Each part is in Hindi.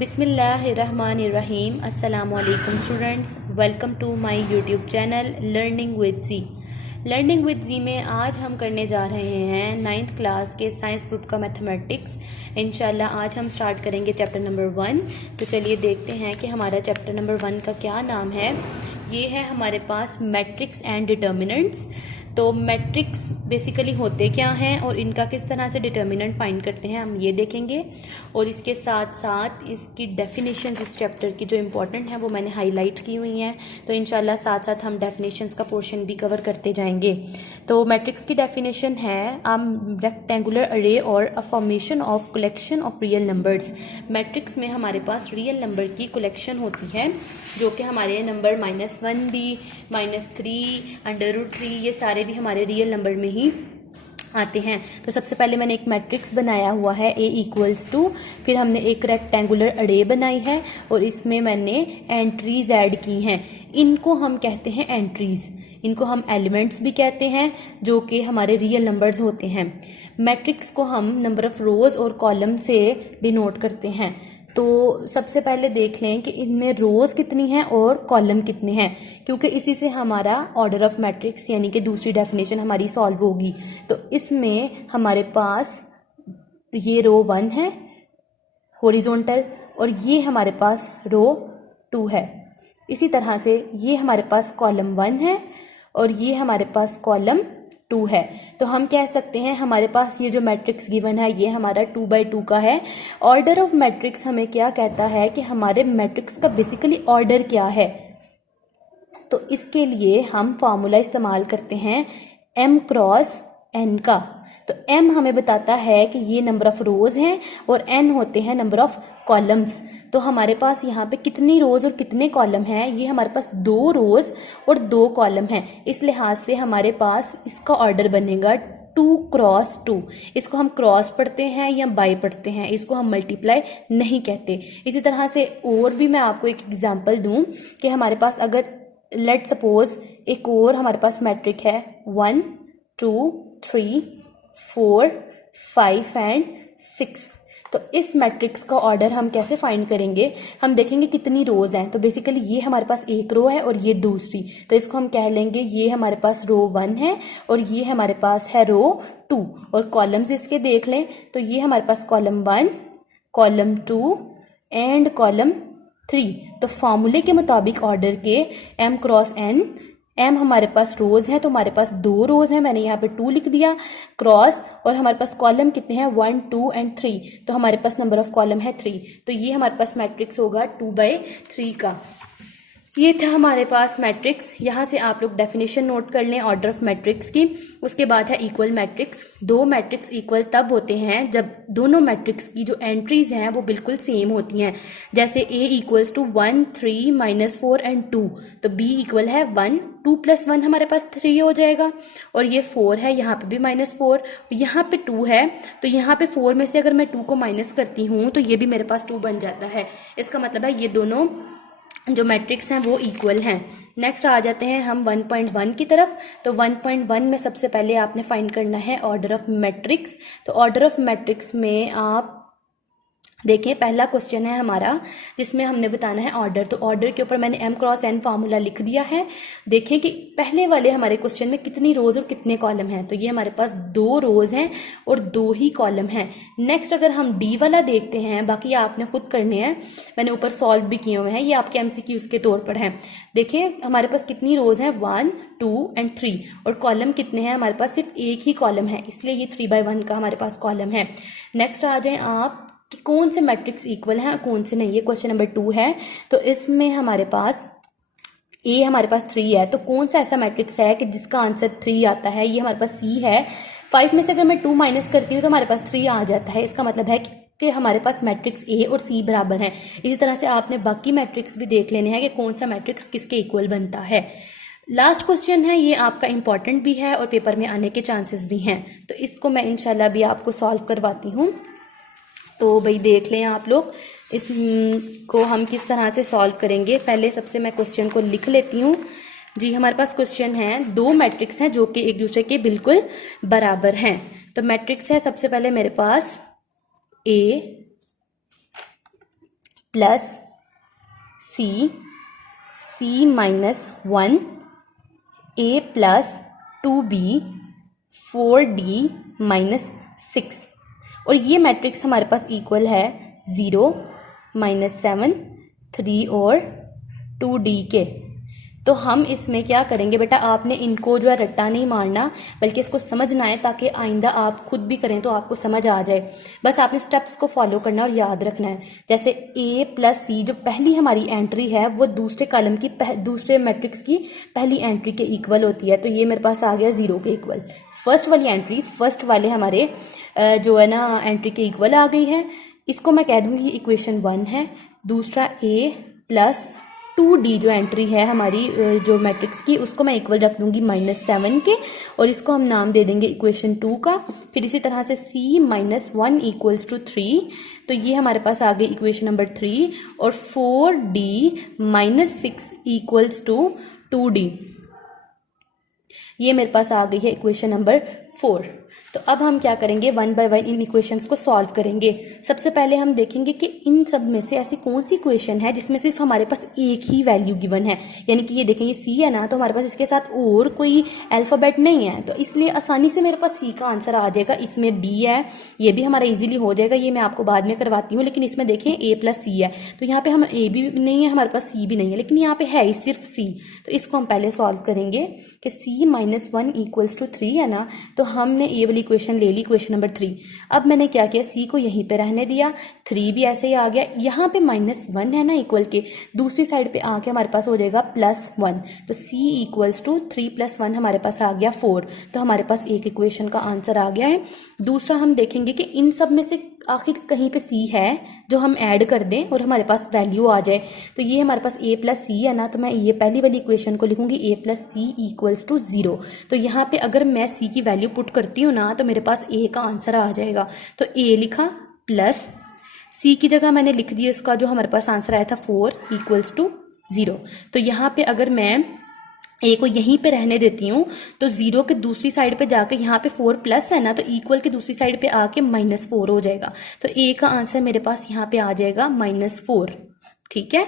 बिस्मिल्लाहिर्रहमानिर्रहीम। अस्सलाम वालेकुम students, welcome to my YouTube channel learning with G. Learning with G में आज हम करने जा रहे हैं 9th क्लास के साइंस ग्रुप का मैथमेटिक्स। इंशाल्लाह आज हम स्टार्ट करेंगे चैप्टर नंबर 1। तो चलिए देखते हैं कि हमारा चैप्टर नंबर 1 का क्या नाम है। ये है हमारे पास मैट्रिक्स एंड डिटर्मिनेंट्स। तो मैट्रिक्स बेसिकली होते क्या हैं और इनका किस तरह से डिटर्मिनेंट फाइंड करते हैं हम ये देखेंगे, और इसके साथ साथ इसकी डेफिनेशंस इस चैप्टर की जो इम्पोर्टेंट हैं वो मैंने हाईलाइट की हुई हैं। तो इंशाल्लाह साथ साथ हम डेफिनेशंस का पोर्शन भी कवर करते जाएंगे। तो मैट्रिक्स की डेफिनेशन है रेक्टेंगुलर अरे और a formation of collection of real numbers. Matrix में हमारे पास रियल नंबर की कलेक्शन होती है, जो कि हमारे नंबर -1 भी, -3, √3 ये सारे भी हमारे रियल नंबर में ही आते हैं। तो सबसे पहले मैंने एक मैट्रिक्स बनाया हुआ है A = 2, फिर हमने एक रेक्टेंगुलर अरे बनाई है और इसमें मैंने एंट्रीज ऐड की हैं। इनको हम कहते हैं एंट्रीज, इनको हम एलिमेंट्स भी कहते हैं, जो कि हमारे रियल नंबर्स होते हैं। मैट्रिक्स को हम नंबर ऑफ़ रोज़ और कॉलम से डिनोट करते हैं। तो सबसे पहले देख लें कि इनमें रोज़ कितनी हैं और कॉलम कितने हैं, क्योंकि इसी से हमारा ऑर्डर ऑफ मैट्रिक्स यानी कि दूसरी डेफिनेशन हमारी सॉल्व होगी। तो इसमें हमारे पास ये रो 1 है हॉरिजॉन्टल, और ये हमारे पास रो 2 है। इसी तरह से ये हमारे पास कॉलम 1 है और ये हमारे पास कॉलम 2 है। तो हम कह सकते हैं हमारे पास ये जो मैट्रिक्स गिवन है ये हमारा 2/2 का है। ऑर्डर ऑफ मैट्रिक्स हमें क्या कहता है कि हमारे मैट्रिक्स का बेसिकली ऑर्डर क्या है। तो इसके लिए हम फार्मूला इस्तेमाल करते हैं m×n का। तो m हमें बताता है कि ये नंबर ऑफ़ रोज़ हैं और n होते हैं नंबर ऑफ़ कॉलम्स। तो हमारे पास यहाँ पे कितनी रोज़ और कितने कॉलम हैं, ये हमारे पास 2 रोज़ और 2 कॉलम हैं। इस लिहाज से हमारे पास इसका ऑर्डर बनेगा 2×2। इसको हम क्रॉस पढ़ते हैं या बाय पढ़ते हैं, इसको हम मल्टीप्लाई नहीं कहते। इसी तरह से और भी मैं आपको एक एग्जांपल दूं कि हमारे पास अगर लेट सपोज एक और हमारे पास मैट्रिक है 1 2 3 4 5 एंड 6। तो इस मैट्रिक्स का ऑर्डर हम कैसे फाइंड करेंगे, हम देखेंगे कितनी रोज़ हैं। तो बेसिकली ये हमारे पास एक रो है और ये दूसरी, तो इसको हम कह लेंगे ये हमारे पास रो 1 है और ये हमारे पास है रो 2। और कॉलम्स इसके देख लें तो ये हमारे पास कॉलम 1, कॉलम 2 एंड कॉलम 3। तो फार्मूले के मुताबिक ऑर्डर के m×n, m हमारे पास रोज़ हैं तो हमारे पास 2 रोज़ हैं, मैंने यहाँ पे 2 लिख दिया क्रॉस, और हमारे पास कॉलम कितने हैं 1 2 एंड 3। तो हमारे पास नंबर ऑफ़ कॉलम है 3। तो ये हमारे पास मैट्रिक्स होगा 2/3 का। ये था हमारे पास मैट्रिक्स। यहाँ से आप लोग डेफिनेशन नोट कर लें ऑर्डर ऑफ मैट्रिक्स की। उसके बाद है इक्वल मैट्रिक्स। दो मैट्रिक्स इक्वल तब होते हैं जब दोनों मैट्रिक्स की जो एंट्रीज हैं वो बिल्कुल सेम होती हैं। जैसे A = 1 3 -4 एंड 2, तो B इक्वल है 1, 2 + 1 हमारे पास 3 हो जाएगा, और ये 4 है, यहाँ पे भी -4, यहाँ पे 2 है, तो यहाँ पे 4 में से अगर मैं 2 को माइनस करती हूँ तो ये भी मेरे पास 2 बन जाता है। इसका मतलब है ये दोनों जो मैट्रिक्स हैं वो इक्वल हैं। नेक्स्ट आ जाते हैं हम 1.1 की तरफ। तो 1.1 में सबसे पहले आपने फाइंड करना है ऑर्डर ऑफ मैट्रिक्स। तो ऑर्डर ऑफ मैट्रिक्स में आप देखें पहला क्वेश्चन है हमारा जिसमें हमने बताना है ऑर्डर। तो ऑर्डर के ऊपर मैंने m×n फार्मूला लिख दिया है। देखें कि पहले वाले हमारे क्वेश्चन में कितनी रोज़ और कितने कॉलम हैं, तो ये हमारे पास 2 रोज़ हैं और 2 ही कॉलम हैं। नेक्स्ट अगर हम डी वाला देखते हैं, बाकी आपने खुद करने हैं, मैंने ऊपर सॉल्व भी किए हुए हैं, ये आपके MCQs के तौर पर हैं। देखें हमारे पास कितनी रोज़ हैं 1 2 एंड 3, और कॉलम कितने हैं, हमारे पास सिर्फ एक ही कॉलम है, इसलिए ये 3/1 का हमारे पास कॉलम है। नेक्स्ट आ जाएँ आप कि कौन से मैट्रिक्स इक्वल हैं और कौन से नहीं। ये क्वेश्चन नंबर 2 है। तो इसमें हमारे पास A हमारे पास 3 है, तो कौन सा ऐसा मैट्रिक्स है कि जिसका आंसर 3 आता है। ये हमारे पास C है। 5 में से अगर मैं 2 माइनस करती हूँ तो हमारे पास 3 आ जाता है। इसका मतलब है कि हमारे पास मैट्रिक्स A और C बराबर हैं। इसी तरह से आपने बाकी मैट्रिक्स भी देख लेने हैं कि कौन सा मैट्रिक्स किसके इक्वल बनता है। लास्ट क्वेश्चन है, ये आपका इंपॉर्टेंट भी है और पेपर में आने के चांसेस भी हैं, तो इसको मैं इंशाल्लाह भी आपको सॉल्व करवाती हूँ। तो भाई देख लें आप लोग इसको हम किस तरह से सॉल्व करेंगे। पहले सबसे मैं क्वेश्चन को लिख लेती हूँ। जी हमारे पास क्वेश्चन है, 2 मैट्रिक्स हैं जो कि एक दूसरे के बिल्कुल बराबर हैं। तो मैट्रिक्स है सबसे पहले मेरे पास A plus C, C minus 1, A plus 2b, 4d minus 6। और ये मैट्रिक्स हमारे पास इक्वल है 0, -7, 3 और 2d के। तो हम इसमें क्या करेंगे बेटा, आपने इनको जो है रट्टा नहीं मारना, बल्कि इसको समझना है, ताकि आइंदा आप खुद भी करें तो आपको समझ आ जाए। बस आपने स्टेप्स को फॉलो करना और याद रखना है। जैसे a प्लस सी जो पहली हमारी एंट्री है वो दूसरे कॉलम की दूसरे मैट्रिक्स की पहली एंट्री के इक्वल होती है। तो ये मेरे पास आ गया 0 के इक्वल। फर्स्ट वाली एंट्री फर्स्ट वाले हमारे जो है ना एंट्री के इक्वल आ गई है। इसको मैं कह दूँगी इक्वेशन 1 है। दूसरा a प्लस 2d जो एंट्री है हमारी जो मैट्रिक्स की, उसको मैं इक्वल रख लूँगी -7 के, और इसको हम नाम दे देंगे इक्वेशन 2 का। फिर इसी तरह से c माइनस 1 इक्वल्स टू 3, तो ये हमारे पास आ गई इक्वेशन नंबर 3। और 4d minus 6 equals to 2d, ये मेरे पास आ गई है इक्वेशन नंबर 4। तो अब हम क्या करेंगे, 1 बाय 1 इन इक्वेशंस को सॉल्व करेंगे। सबसे पहले हम देखेंगे कि इन सब में से ऐसी कौन सी इक्वेशन है जिसमें सिर्फ हमारे पास एक ही वैल्यू गिवन है। यानी कि ये देखें, ये सी है ना, तो हमारे पास इसके साथ और कोई अल्फ़ाबेट नहीं है, तो इसलिए आसानी से मेरे पास सी का आंसर आ जाएगा। इसमें डी है, ये भी हमारा ईजिली हो जाएगा, ये मैं आपको बाद में करवाती हूँ। लेकिन इसमें देखें ए प्लस सी है, तो यहाँ पर हम ए भी नहीं है हमारे पास, सी भी नहीं है, लेकिन यहाँ पर है ही सिर्फ सी। तो इसको हम पहले सॉल्व करेंगे कि c माइनस 1 इक्वल्स टू 3 है ना, तो हमने ये वाली इक्वेशन ले ली, इक्वेशन नंबर 3। अब मैंने क्या किया, c को यहीं पे रहने दिया, 3 भी ऐसे ही आ गया। यहाँ पे -1 है ना इक्वल के, दूसरी साइड पे आके हमारे पास हो जाएगा +1। तो c इक्वल्स टू 3 + 1 हमारे पास आ गया 4। तो हमारे पास एक इक्वेशन का आंसर आ गया है। दूसरा हम देखेंगे कि इन सब में से आखिर कहीं पे c है जो हम ऐड कर दें और हमारे पास वैल्यू आ जाए। तो ये हमारे पास a प्लस सी है ना, तो मैं ये पहली वाली इक्वेशन को लिखूंगी a plus C equals to 0। तो यहाँ पे अगर मैं c की वैल्यू पुट करती हूँ ना, तो मेरे पास a का आंसर आ जाएगा। तो a लिखा प्लस c की जगह मैंने लिख दिया इसका जो हमारे पास आंसर आया था 4 इक्वल्स टू 0। तो यहाँ पे अगर मैं ए को यहीं पे रहने देती हूँ, तो 0 के दूसरी साइड पे जाके यहाँ पे 4 प्लस है ना, तो इक्वल के दूसरी साइड पे आके -4 हो जाएगा। तो ए का आंसर मेरे पास यहाँ पे आ जाएगा -4। ठीक है,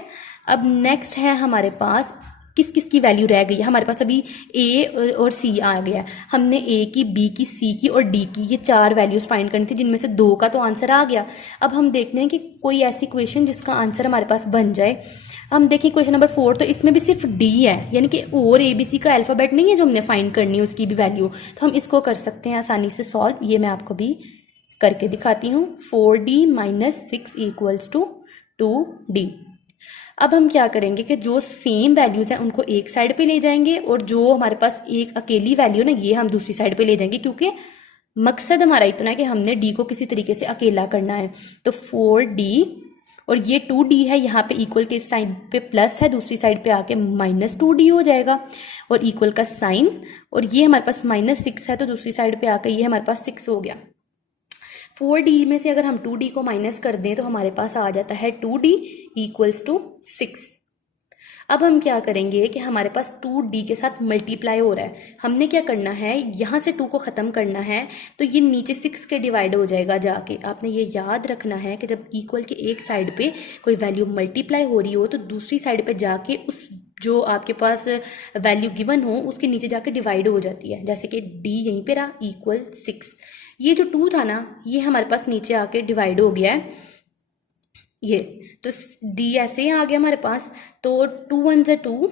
अब नेक्स्ट है हमारे पास किस किस की वैल्यू रह गई है। हमारे पास अभी ए और सी आ गया। हमने ए की, बी की, सी की और डी की, ये 4 वैल्यूज़ फाइंड करनी थी, जिनमें से 2 का तो आंसर आ गया। अब हम देखते हैं कि कोई ऐसी इक्वेशन जिसका आंसर हमारे पास बन जाए। हम देखिए क्वेश्चन नंबर 4, तो इसमें भी सिर्फ डी है, यानी कि और ए बी सी का अल्फ़ाबेट नहीं है जो हमने फाइंड करनी है उसकी भी वैल्यू। तो हम इसको कर सकते हैं आसानी से सॉल्व। ये मैं आपको भी करके दिखाती हूँ। 4d minus 6 equals to 2d। अब हम क्या करेंगे कि जो सेम वैल्यूज़ हैं उनको एक साइड पे ले जाएंगे, और जो हमारे पास एक अकेली वैल्यू ना, ये हम दूसरी साइड पे ले जाएंगे, क्योंकि मकसद हमारा इतना है कि हमने d को किसी तरीके से अकेला करना है। तो 4d और ये 2d है, यहाँ पे इक्वल के साइड पे प्लस है, दूसरी साइड पे आके -2d हो जाएगा, और इक्वल का साइन। और ये हमारे पास -6 है, तो दूसरी साइड पे आके ये हमारे पास 6 हो गया। 4d में से अगर हम 2d को माइनस कर दें तो हमारे पास आ जाता है 2d इक्वल्स टू 6। अब हम क्या करेंगे कि हमारे पास 2d के साथ मल्टीप्लाई हो रहा है, हमने क्या करना है, यहाँ से 2 को ख़त्म करना है, तो ये नीचे 6 के डिवाइड हो जाएगा जाके। आपने ये याद रखना है कि जब इक्वल के एक साइड पे कोई वैल्यू मल्टीप्लाई हो रही हो, तो दूसरी साइड पे जाके उस जो आपके पास वैल्यू गिवन हो उसके नीचे जाके डिवाइड हो जाती है। जैसे कि d यहीं पे रहा इक्वल 6, ये जो 2 था ना, ये हमारे पास नीचे आके डिवाइड हो गया है ये, तो d ऐसे ही आ गया हमारे पास। तो 2 1 ज़ा 2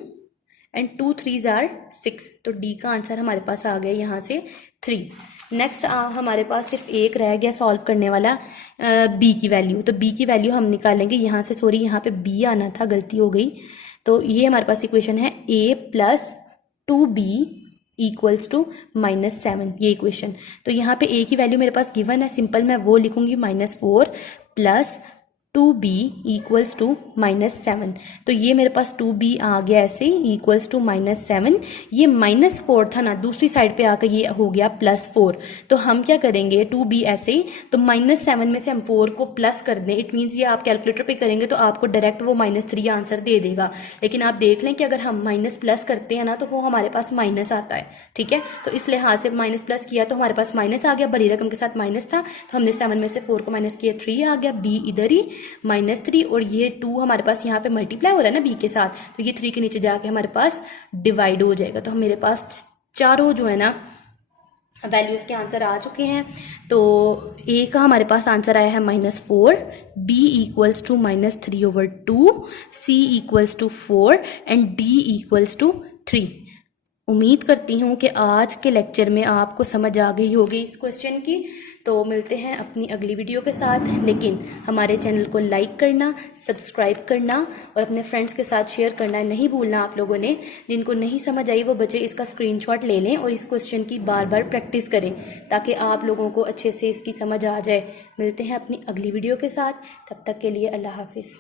एंड 2 3 ज़ा 6, तो d का आंसर हमारे पास आ गया यहाँ से 3। नेक्स्ट हमारे पास सिर्फ एक रह गया सॉल्व करने वाला, b की वैल्यू। तो b की वैल्यू हम निकालेंगे यहाँ से, सॉरी यहाँ पे b आना था, गलती हो गई। तो ये हमारे पास इक्वेशन है a plus 2b equals to -7, ये इक्वेशन। तो यहाँ पे a की वैल्यू मेरे पास गिवन है, सिंपल मैं वो लिखूंगी -4 प्लस 2b इक्वल्स टू -7। तो ये मेरे पास 2b आ गया ऐसे इक्वल्स टू -7। ये -4 था ना, दूसरी साइड पे आकर ये हो गया +4। तो हम क्या करेंगे, 2b ऐसे ही, तो -7 में से हम 4 को प्लस कर दें। इट मीन्स ये आप कैलकुलेटर पे करेंगे तो आपको डायरेक्ट वो -3 आंसर दे देगा। लेकिन आप देख लें कि अगर हम माइनस प्लस करते हैं ना, तो वो हमारे पास माइनस आता है। ठीक है, तो इस लिहाज से माइनस प्लस किया तो हमारे पास माइनस आ गया, बड़ी रकम के साथ माइनस था, तो हमने 7 में से 4 को माइनस किया, 3 आ गया, b इधर ही। -3 और ये 2 हमारे पास यहाँ पे मल्टीप्लाई हो रहा है ना b के साथ, तो ये 3 के नीचे जाके हमारे पास डिवाइड हो जाएगा। तो हम मेरे पास चारों जो है ना वैल्यूज़ के आंसर आ चुके हैं। तो ए का हमारे पास आंसर आया है -4, B equals to -3/2, C equals to 4 and D equals to 3। उम्मीद करती हूँ कि आज के लेक्चर में आपको समझ आ गई होगी इस क्वेश्चन की। तो मिलते हैं अपनी अगली वीडियो के साथ, लेकिन हमारे चैनल को लाइक करना, सब्सक्राइब करना और अपने फ्रेंड्स के साथ शेयर करना नहीं भूलना आप लोगों ने। जिनको नहीं समझ आई वो बच्चे इसका स्क्रीनशॉट ले लें और इस क्वेश्चन की बार बार प्रैक्टिस करें ताकि आप लोगों को अच्छे से इसकी समझ आ जाए। मिलते हैं अपनी अगली वीडियो के साथ, तब तक के लिए अल्लाह हाफिज़।